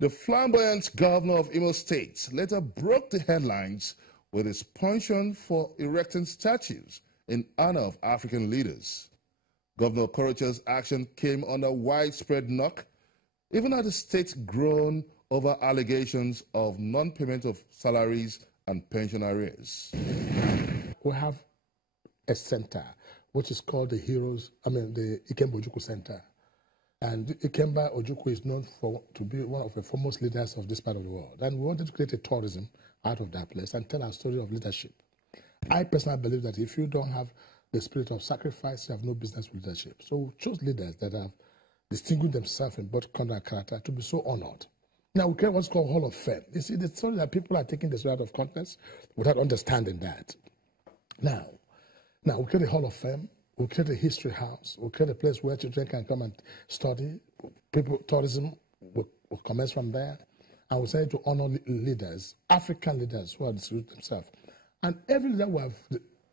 The flamboyant governor of Imo State later broke the headlines with his penchant for erecting statues in honor of African leaders. Governor Okorocha's action came under widespread knock, even as the state groaned over allegations of non-payment of salaries and pension arrears. We have a center which is called the Ikemba Ojukwu Center. And Ikemba Ojukwu is known to be one of the foremost leaders of this part of the world. And we wanted to create a tourism out of that place and tell our story of leadership. I personally believe that if you don't have the spirit of sacrifice, you have no business with leadership. So we chose leaders that have distinguished themselves in both conduct and character to be so honored. Now we create what's called Hall of Fame. You see, the story that people are taking this out of context without understanding that. Now we create a Hall of Fame. We create a history house. We create a place where children can come and study. Tourism will commence from there. And we say to honor leaders, African leaders who have distinguished themselves. And every leader we have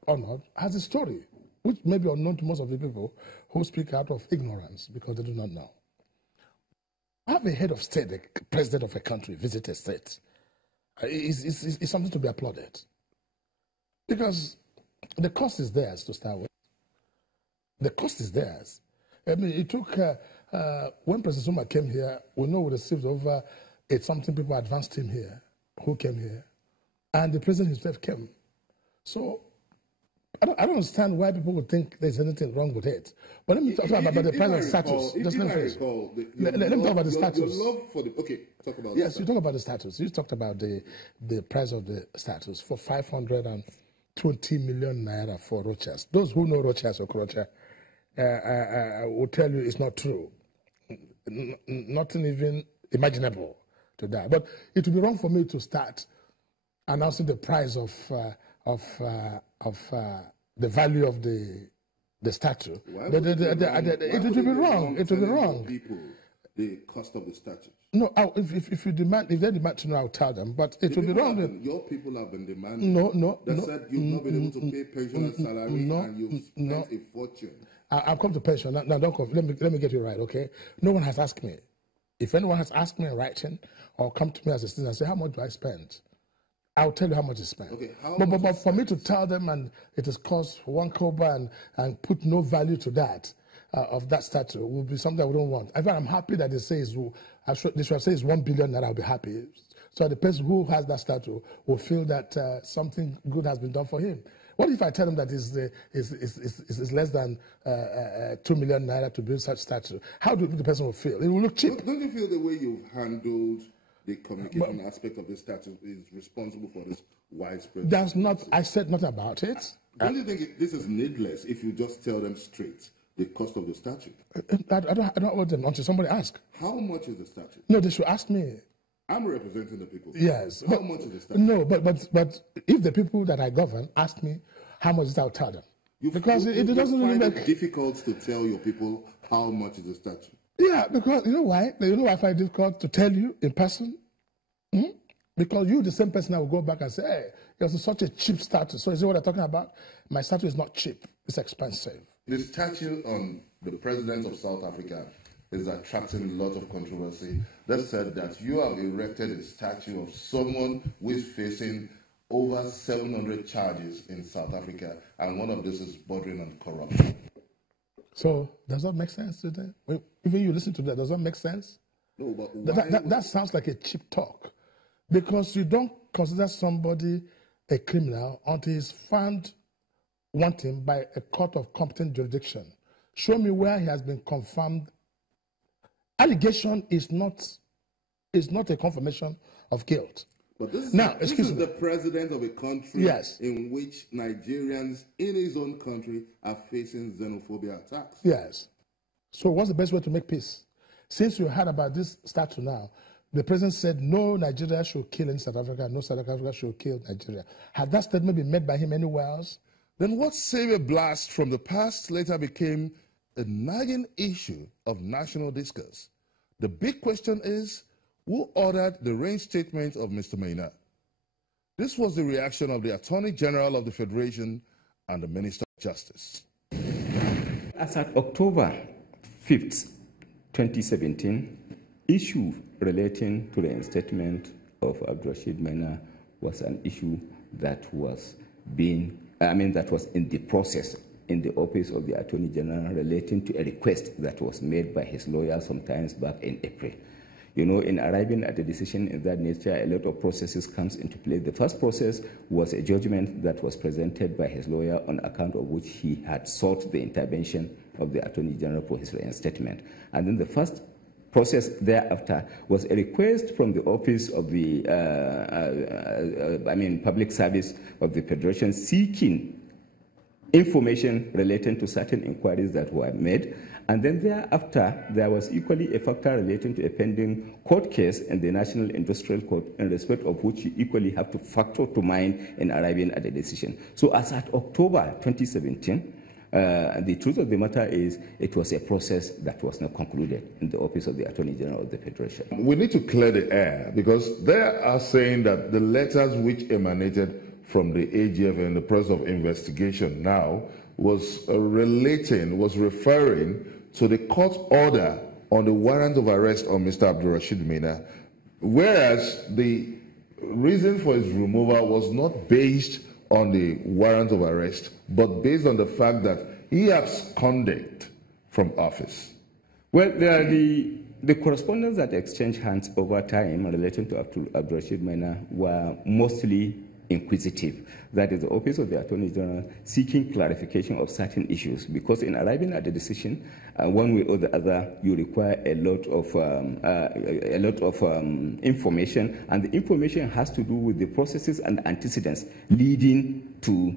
honored has a story, which may be unknown to most of the people who speak out of ignorance because they do not know. Have a head of state, the president of a country, visit a state. It's something to be applauded. Because the cost is theirs to start with. The cost is theirs. I mean, it took, when President Zuma came here, we know we received over 8-something people advanced him here, who came here. And the president himself came. So, I don't understand why people would think there's anything wrong with it. But let me talk about the price of status. Just let me talk about the status. Okay, talk about yes, you talk about the status. You talked about the price of the status for 520 million naira for Rochas. Those who know Rochas or Okorocha will tell you it's not true. Nothing even imaginable to that. But it would be wrong for me to start announcing the price of the value of the statue. It would be wrong. It would be wrong. People, the cost of the statue. No, if they demand to know, I'll tell them. But it would be wrong. Your people have been demanding. No. That said you've not been able to pay pensioners' salary and you've spent a fortune. I'll come to pension. Now don't come. Let me get you right, okay? No one has asked me. If anyone has asked me in writing or come to me as a citizen and say, how much do I spend? I'll tell you how much is spent. Okay, but for me to tell them and it has cost 1 kobo and put no value to that, of that statue, will be something I wouldn't want. In fact, I'm happy that they say they should say it's 1 billion naira, I'll be happy. So the person who has that statue will feel that something good has been done for him. What if I tell them that it's less than 2 million naira to build such statue? How do you think the person will feel? It will look cheap. Don't you feel the way you've handled the communication aspect of the statue is responsible for this widespread? That's not. I said nothing about it. Don't you think this is needless if you just tell them straight the cost of the statue? I don't want them until somebody asks. How much is the statue? No, they should ask me. I'm representing the people. Yes. How much is the statue? No, but if the people that I govern ask me how much is it, I'll tell them. Because it doesn't really make it difficult to tell your people how much is the statue. Yeah, because you know why? You know why I find it difficult to tell you in person? Because you, the same person, I will go back and say, hey, it was such a cheap statue. So is it what I'm talking about? My statue is not cheap. It's expensive. The statue on the president of South Africa is attracting a lot of controversy. They said that you have erected a statue of someone who is facing over 700 charges in South Africa, and one of this is bordering on corruption. So does that make sense to them? Even you listen to that, does that make sense? No, but why that sounds like a cheap talk. Because you don't consider somebody a criminal until he's found wanting by a court of competent jurisdiction. Show me where he has been confirmed. Allegation is not a confirmation of guilt. But this is the president of a country in which Nigerians in his own country are facing xenophobia attacks. Yes. So what's the best way to make peace? Since you heard about this statue now, the president said no Nigeria should kill in South Africa, no South Africa should kill Nigeria. Had that statement been made by him anywhere else? Then what savior blast from the past later became a nagging issue of national discourse? The big question is, who ordered the reinstatement of Mr. Maynard? This was the reaction of the Attorney General of the Federation and the Minister of Justice. As at October 5th, 2017, issue relating to the reinstatement of Abdurrashid Maina was an issue that was that was in the process in the office of the Attorney General relating to a request that was made by his lawyer sometimes back in April. You know, in arriving at a decision in that nature, a lot of processes comes into play. The first process was a judgment that was presented by his lawyer on account of which he had sought the intervention of the Attorney General for his reinstatement. And then the first process thereafter was a request from the office of the public service of the Federation seeking information relating to certain inquiries that were made. And then thereafter, there was equally a factor relating to a pending court case in the National Industrial Court, in respect of which you equally have to factor to mind in arriving at a decision. So as at October 2017, the truth of the matter is it was a process that was not concluded in the office of the Attorney General of the Federation. We need to clear the air, because they are saying that the letters which emanated from the AGF and the process of investigation now was referring to the court order on the warrant of arrest on Mr. Abdurrashid Maina, whereas the reason for his removal was not based on the warrant of arrest, but based on the fact that he absconded from office. Well, the correspondence that exchanged hands over time relating to Abdurrashid Maina were mostly inquisitive. That is, the Office of the Attorney General seeking clarification of certain issues, because in arriving at a decision, one way or the other, you require a lot of information, and the information has to do with the processes and antecedents leading to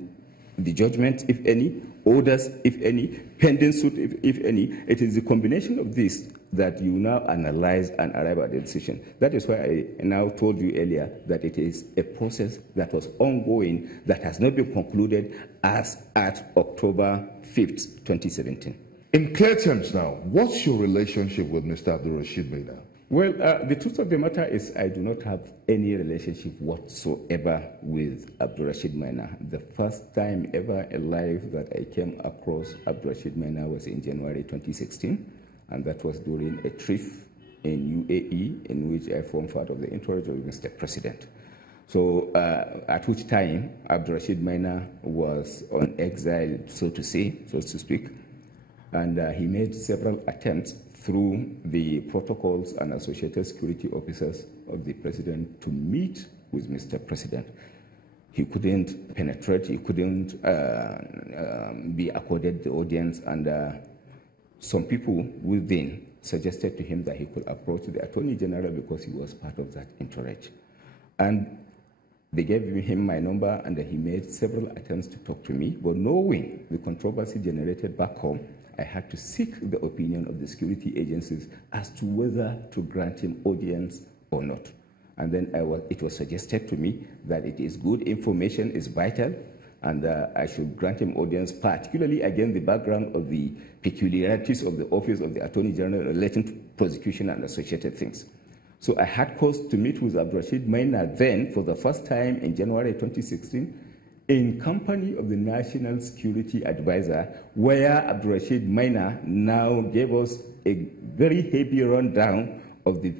the judgment, if any, orders, if any, pending suit, if any. It is the combination of this that you now analyze and arrive at a decision. That is why I now told you earlier that it is a process that was ongoing, that has not been concluded as at October 5th, 2017. In clear terms now, what's your relationship with Mr. Abdurrashid Maina? Well, the truth of the matter is I do not have any relationship whatsoever with Abdurrashid Maina. The first time ever alive that I came across Abdurrashid Maina was in January 2016, and that was during a trip in UAE in which I formed part of the entourage of Mr. President. So at which time Abdurrashid Maina was on exile, so to speak, and he made several attempts through the protocols and associated security officers of the president to meet with Mr. President. He couldn't penetrate, he couldn't be accorded the audience, and some people within suggested to him that he could approach the Attorney General because he was part of that entourage. And they gave him my number, and he made several attempts to talk to me, but knowing the controversy generated back home, I had to seek the opinion of the security agencies as to whether to grant him audience or not. And then it was suggested to me that it is good, information is vital, and I should grant him audience, particularly, again, the background of the peculiarities of the Office of the Attorney General relating to prosecution and associated things. So I had cause to meet with Abdurrashid Maina then for the first time in January 2016, in company of the National Security Advisor, where Abdurrashid Maina now gave us a very heavy rundown of the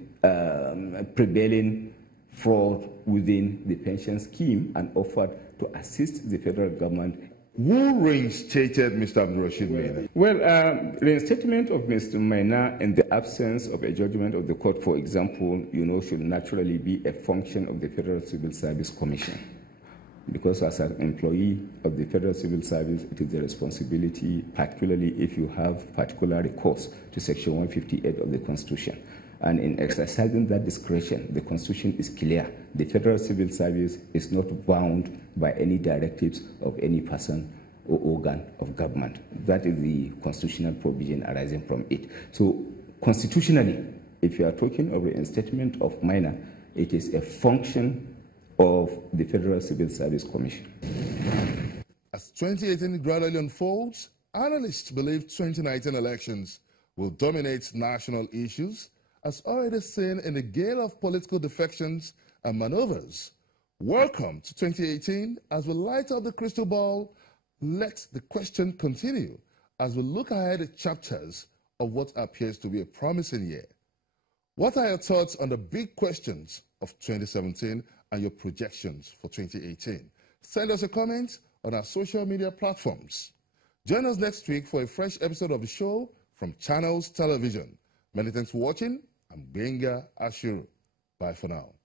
prevailing fraud within the pension scheme and offered to assist the federal government. Who reinstated Mr. Abdurrashid Maina? Well, reinstatement of Mr. Maina in the absence of a judgment of the court, for example, should naturally be a function of the Federal Civil Service Commission. Because as an employee of the Federal Civil Service, it is a responsibility, particularly if you have particular recourse to Section 158 of the Constitution. And in exercising that discretion, the Constitution is clear. The Federal Civil Service is not bound by any directives of any person or organ of government. That is the constitutional provision arising from it. So constitutionally, if you are talking of reinstatement of Maina, it is a function of the Federal Civil Service Commission. As 2018 gradually unfolds, analysts believe 2019 elections will dominate national issues, as already seen in the gale of political defections and maneuvers. Welcome to 2018. As we light up the crystal ball, let the question continue. as we look ahead at chapters of what appears to be a promising year. What are your thoughts on the big questions of 2017 and your projections for 2018? Send us a comment on our social media platforms. Join us next week for a fresh episode of the show from Channels Television. Many thanks for watching. I'm Benga Ashuru. Bye for now.